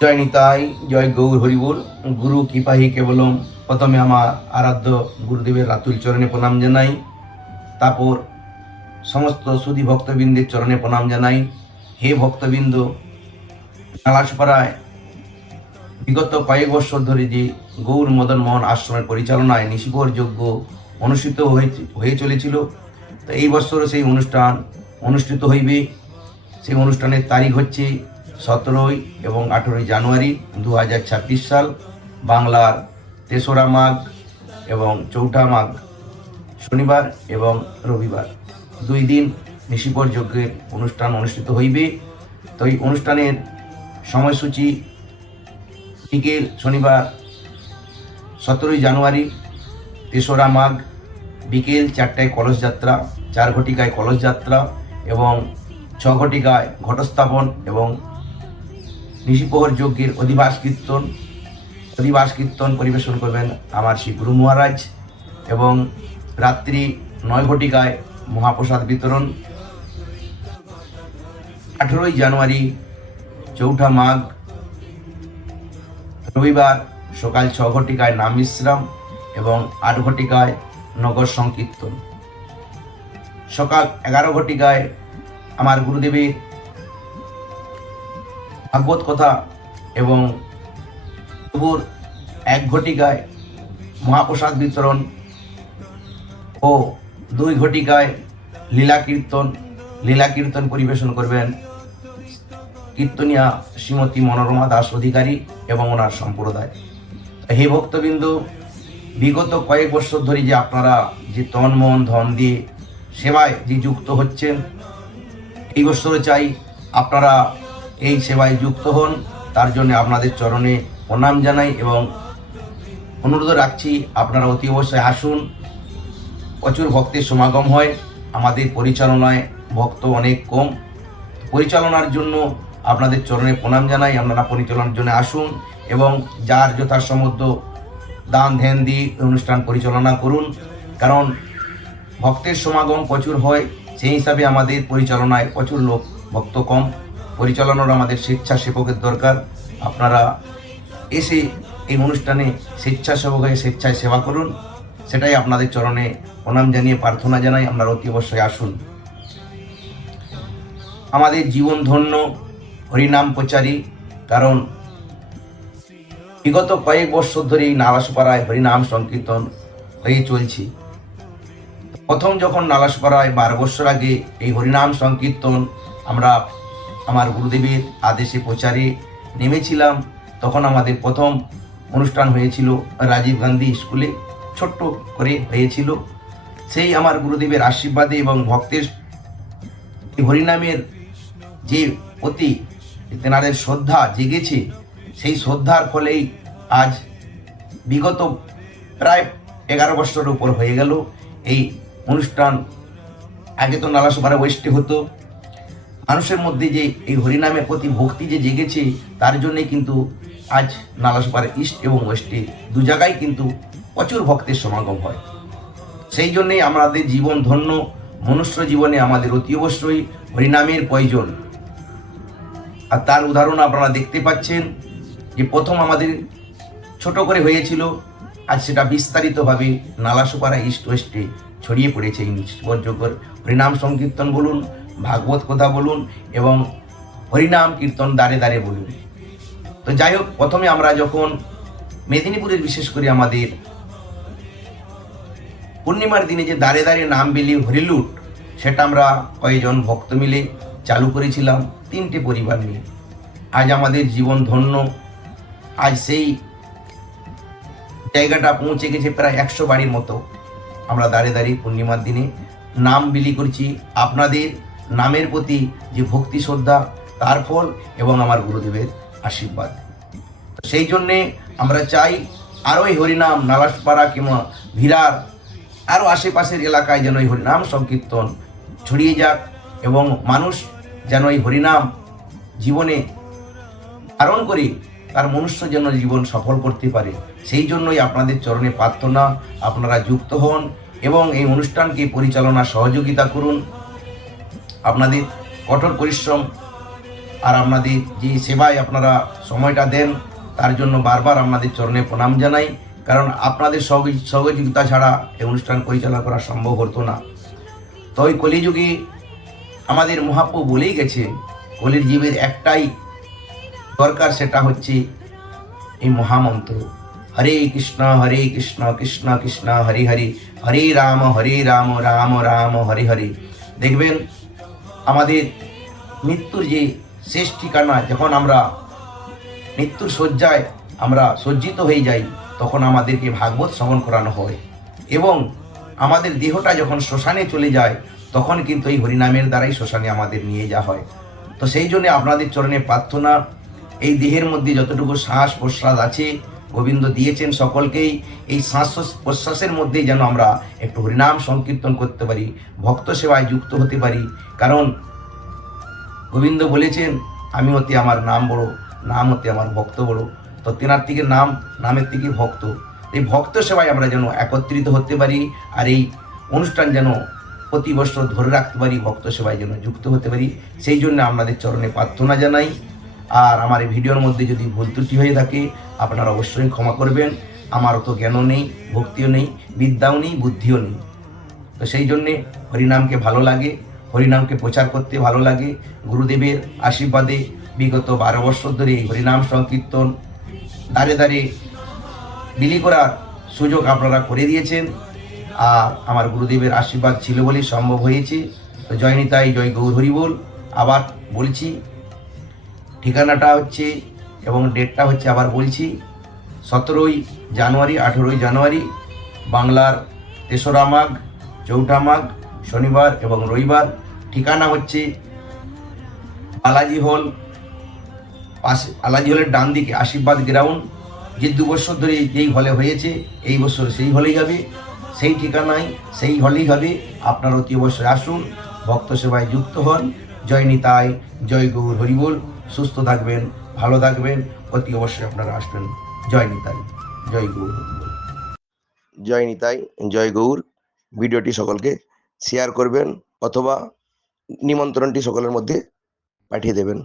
জয় নিতাই, জয় গৌর হরিবোল। গুরু কৃপাহি কেবলম। প্রথমে আমার আরাধ্য গুরুদেবের রাতুল চরণে প্রণাম জানাই, তারপর সমস্ত সুধী ভক্তবৃন্দের চরণে প্রণাম জানাই। হে ভক্তবৃন্দ, নালাসপাড়ায় বিগত কয়েক বছর ধরে যে গৌর মদন মোহন আশ্রমের পরিচালনায় নিশিভর যজ্ঞ অনুষ্ঠিত হয়ে চলেছিল, তো এই বছরও সেই অনুষ্ঠান অনুষ্ঠিত হইবে। সেই অনুষ্ঠানের তারিখ হচ্ছে 17 এবং 18 জানুয়ারি 2026 সাল, বাংলার 3রা মাঘ এবং 4ঠা মাঘ, শনিবার এবং রবিবার 2 দিন নিশিভর যজ্ঞের অনুষ্ঠান অনুষ্ঠিত হইবে। তো এই অনুষ্ঠানের সময়সূচি: বিকেল শনিবার 17 জানুয়ারি 3রা মাঘ বিকেল 4টায় কলস যাত্রা, 4 ঘটিকায় কলস যাত্রা এবং 6 ঘটিকায় ঘটস্থাপন এবং নিশিপ্রহর যজ্ঞের অধিবাস কীর্তন পরিবেশন করবেন আমার শ্রী গুরু মহারাজ। এবং রাত্রি 9 ঘটিকায় মহাপ্রসাদ বিতরণ। 18 জানুয়ারি 4ঠা মাঘ রবিবার সকাল 6 ঘটিকায় নাম বিশ্রাম এবং 8 ঘটিকায় নগর সংকীর্তন। সকাল 11 ঘটিকায় আমার গুরুদেবের ভাগবত কথা এবং দুপুর 1 ঘটিকায় মহাপ্রসাদ বিতরণ ও 2 ঘটিকায় লীলা কীর্তন পরিবেশন করবেন কীর্তনিয়া শ্রীমতী মনোরমা দাস অধিকারী এবং ওনার সম্প্রদায়। হে ভক্তবৃন্দ, বিগত কয়েক বছর ধরে যে আপনারা যে তন মন ধন দিয়ে সেবায় যে যুক্ত হচ্ছেন, এই বছরে চাই আপনারা এই সেবায় যুক্ত হন। তার জন্য আপনাদের চরণে প্রণাম জানাই এবং অনুরোধ রাখছি আপনারা অতি অবশ্যই আসুন। প্রচুর ভক্তের সমাগম হয়, আমাদের পরিচালনায় ভক্ত অনেক কম। পরিচালনার জন্য আপনাদের চরণে প্রণাম জানাই, আপনারা পরিচালনার জন্য আসুন এবং যার যথাসাধ্য দান ধ্যান দিয়ে অনুষ্ঠান পরিচালনা করুন। কারণ ভক্তের সমাগম প্রচুর হয়, সেই হিসাবে আমাদের পরিচালনায় প্রচুর লোক, ভক্ত কম। পরিচালনার আমাদের স্বেচ্ছাসেবকের দরকার। আপনারা এসে এই অনুষ্ঠানে স্বেচ্ছাসেবক হয়ে স্বেচ্ছায় সেবা করুন, সেটাই আপনাদের চরণে প্রণাম জানিয়ে প্রার্থনা জানাই, আপনারা অতি অবশ্যই আসুন। আমাদের জীবন ধন্য হরিনাম প্রচারী, কারণ বিগত কয়েক বছর ধরে এই নালাসপাড়ায় হরিনাম সংকীর্তন হয়ে চলছে। প্রথম যখন নালাসপাড়ায় 12 বছর আগে এই হরিনাম সংকীর্তন আমরা আমার গুরুদেবের আদেশে প্রচারে নেমেছিলাম, তখন আমাদের প্রথম অনুষ্ঠান হয়েছিল রাজীব গান্ধী স্কুলে, ছোট্ট করে হয়েছিল। সেই আমার গুরুদেবের আশীর্বাদে এবং ভক্তের হরিনামের যে প্রতি তেনাদের শ্রদ্ধা জেগেছে, সেই শ্রদ্ধার ফলেই আজ বিগত প্রায় 11 বছরের উপর হয়ে গেল এই অনুষ্ঠান। আগে তো নালাসপাড়া ওয়েস্টে হতো। মানুষের মধ্যে যে এই হরিনামের প্রতি ভক্তি যে জেগেছে, তার জন্যে কিন্তু আজ নালাসপাড়া ইস্ট এবং ওয়েস্টে 2 জায়গায় কিন্তু প্রচুর ভক্তের সমাগম হয়। সেই জন্যেই আমাদের জীবন ধন্য। মনুষ্য জীবনে আমাদের অতি অবশ্যই হরিনামের প্রয়োজন। আর তার উদাহরণ আপনারা দেখতে পাচ্ছেন যে প্রথম আমাদের ছোট করে হয়েছিল, আজ সেটা বিস্তারিতভাবে নালাসপাড়া ইস্ট ওয়েস্টে ছড়িয়ে পড়েছে। এই নিশিভর হরিনাম সংকীর্তন বলুন, ভাগবত কথা বলুন এবং হরিনাম কীর্তন দ্বারে দ্বারে বলুন। তো যাই হোক, প্রথমে আমরা যখন মেদিনীপুরের বিশেষ করে আমাদের পূর্ণিমার দিনে যে দ্বারে দ্বারে নাম বেলি হরিলুট, সেটা আমরা কয়েকজন ভক্ত মিলে চালু করেছিলাম 3টে পরিবার নিয়ে। আজ আমাদের জীবন ধন্য। আজ সেই জায়গাটা পৌঁছে গেছে, প্রায় 100 বাড়ির মতো আমরা দ্বারে দ্বারে পূর্ণিমার দিনে নাম বিলি করছি। আপনাদের নামের প্রতি যে ভক্তি শ্রদ্ধা, তার ফল এবং আমার গুরুদেবের আশীর্বাদ। সেই জন্যে আমরা চাই আরও এই হরিনাম নালাসপাড়া কিংবা ভিরার আরও আশেপাশের এলাকায় যেন এই হরিনাম সংকীর্তন ছড়িয়ে যাক এবং মানুষ যেন এই হরিনাম জীবনে ধারণ করে তার মনুষ্য যেন জীবন সফল করতে পারে। সেই জন্যই আপনাদের চরণে প্রার্থনা, আপনারা যুক্ত হন এবং এই অনুষ্ঠানকে পরিচালনা সহযোগিতা করুন। আপনাদের কঠোর পরিশ্রম আর আপনাদের যে সেবায় আপনারা সময়টা দেন, তার জন্য বারবার আপনাদের চরণে প্রণাম জানাই। কারণ আপনাদের সহযোগিতা ছাড়া এই অনুষ্ঠান পরিচালনা করা সম্ভব হতো না। তো ওই কলিযুগে আমাদের মহাপ্রভু বলেই গেছে, কলির জীবের একটাই দরকার, সেটা হচ্ছে এই মহামন্ত্র, হরে কৃষ্ণ কৃষ্ণ কৃষ্ণ হরে হরে, হরে রাম রাম রাম হরে হরে। দেখবেন আমাদের মৃত্যুর যে শেষ ঠিকানা, যখন আমরা মৃত্যুর শয্যায় আমরা সজ্জিত হয়ে যাই, তখন আমাদেরকে ভাগবত শ্রবণ করানো হয়, এবং আমাদের দেহটা যখন শ্মশানে চলে যায়, তখন কিন্তু এই হরিনামের দ্বারাই শ্মশানে আমাদের নিয়ে যাওয়া হয়। তো সেই জন্য আপনাদের চরণে প্রার্থনা, এই দেহের মধ্যে যতটুকু শ্বাস প্রশ্বাস আছে, গোবিন্দ দিয়েছেন সকলকেই, এই শ্বাস প্রশ্বাসের মধ্যেই যেন আমরা একটু হরিনাম সংকীর্তন করতে পারি, ভক্ত সেবায় যুক্ত হতে পারি। কারণ গোবিন্দ বলেছেন, আমি হতে আমার নাম বড়, নাম হতে আমার ভক্ত বড়। তো তেনার থেকে নাম, নামের থেকে ভক্ত, এই ভক্ত সেবায় আমরা যেন একত্রিত হতে পারি, আর এই অনুষ্ঠান যেন প্রতি বছর ধরে রাখতে পারি, ভক্ত সেবায় যেন যুক্ত হতে পারি, সেই জন্য আপনাদের চরণে প্রার্থনা জানাই। আর আমার এই ভিডিওর মধ্যে যদি ভুল ত্রুটি হয়ে থাকে, আপনারা অবশ্যই ক্ষমা করবেন। আমার অত জ্ঞানও নেই, ভক্তিও নেই, বিদ্যাও নেই, বুদ্ধিও নেই। তো সেই জন্যে হরিনামকে ভালো লাগে, হরিনামকে প্রচার করতে ভালো লাগে। গুরুদেবের আশীর্বাদে বিগত 12 বছর ধরে এই হরিনাম সংকীর্তন দাঁড়ে দাঁড়িয়ে বিলি করার সুযোগ আপনারা করে দিয়েছেন, আর আমার গুরুদেবের আশীর্বাদ ছিল বলেই সম্ভব হয়েছে। তো জয় নিতাই, জয় গৌর হরি বল। আবার বলছি, ঠিকানাটা হচ্ছে এবং ডেটটা হচ্ছে, আবার বলছি, 17ই জানুয়ারি, 18ই জানুয়ারি, বাংলার 3রা মাঘ, 4ঠা মাঘ, শনিবার এবং রবিবার। ঠিকানা হচ্ছে বালাজি হল, পাশে বালাজি হলের ডান দিকে আশীর্বাদ গ্রাউন্ড। যে 2 বছর ধরে যেই হলে হয়েছে, এই বছর সেই হলেই হবে, সেই ঠিকানায় সেই হলেই হবে। আপনারা অতি অবশ্যই আসুন, ভক্ত সেবায় যুক্ত হন। জয় নিতাই, জয় গৌর হরিবোল। সুস্থ থাকবেন, ভালো থাকবেন, অতি অবশ্যই আপনারা আসবেন। জয় নিতাই, জয় গৌর হরিবোল। জয় নিতাই, জয় গৌর। ভিডিওটি সকলকে শেয়ার করবেন, অথবা নিমন্ত্রণটি সকলের মধ্যে পাঠিয়ে দেবেন।